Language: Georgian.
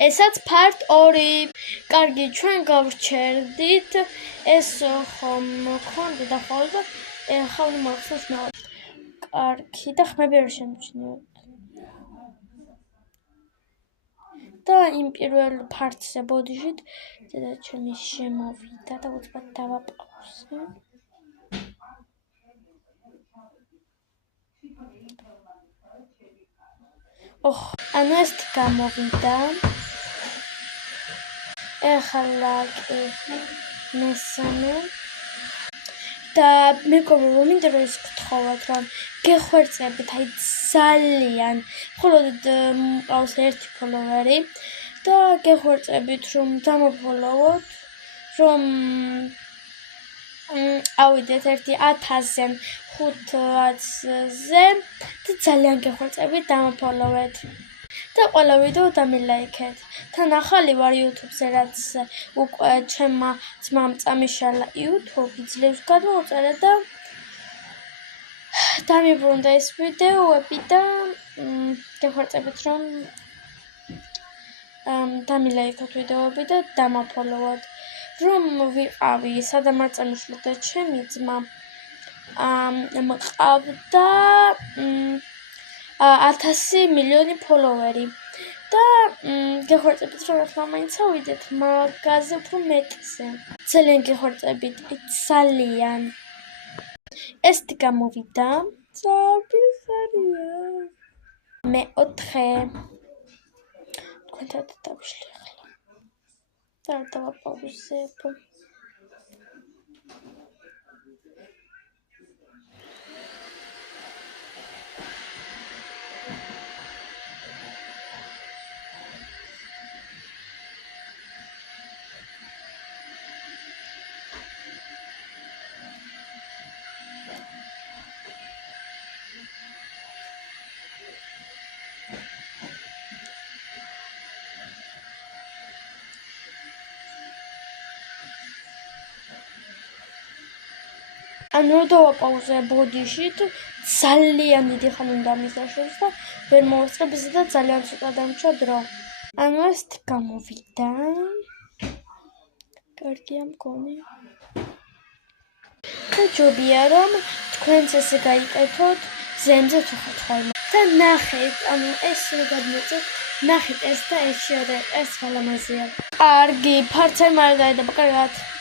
ესაც ფართ 2. კარგი, ჩვენ გავრჩერდით. ეს ხომ გქონდა დაახლოება ხავli მახსოვს მე. კარგი და ხმები არ შემჩნევთ. და იმ პირველ ფარტზე ბოდიშით დედა ჩემი შემოვიდა და უცბად დავაპაუზე. ანუ ეს გამოვიდა. ეხლა კი მესამე და მეგობრებო, მინდა რომ ის გთხოვოთ, რომ გეხვერწებით, აი ძალიან, მხოლოდ მყავს 1 ფოლოვერი და გეხვერწებით, რომ დამოფოლოვოთ, რომ ავიდეთ 1000-დან 500-ზე და ძალიან გეხვერწებით, დამოფოლოვეთ. და ყველა ვიდეო დამილაიქეთ. თან ახალი ვარ YouTube-ზე, რაც უკვე ჩემმა ძმამ წამიშალა YouTube ძლებს გადმოვწერე და დამიბრუნდა ეს ვიდეოები და გეხვერწებით, რომ დამილაიქოთ ვიდეოები და დამოფოლოვოთ. რომ ვიყავი სადამ არ წამიშლოდა ჩემი ძმა, მყავდა 1000 მილიონი ფოლოვერი და გეხვერწებით, რომ ახლა მაინც ავიდეთ მაგაზე უფრო მეტზე. ძალიან გეხვერწებით, ძალიან. ეს გამოვიდა. ძაბიხარია. მე-4. თქვენთან დავიშლი ახლა. და დავაპაუზებ. ანუ დავაპაუზე ბოდიშით, ძალიან დიდი ხანი უნდა მისაშროს და ვერ მოვასწრებ და ძალიან ცოტა დამჭა დრო. ანუ ეს გამოვიდა. კარგია მგონი. და ჯობია რომ თქვენც ესე გაიკეთოთ, ზემზე თუ ხარ. და ნახეთ, ანუ ეს რო გადმოწევ, ნახეთ ეს და ეს შეოდე, ეს ხალამაზია. კარგი, ფარცე მარტო დაიდება, კარგად.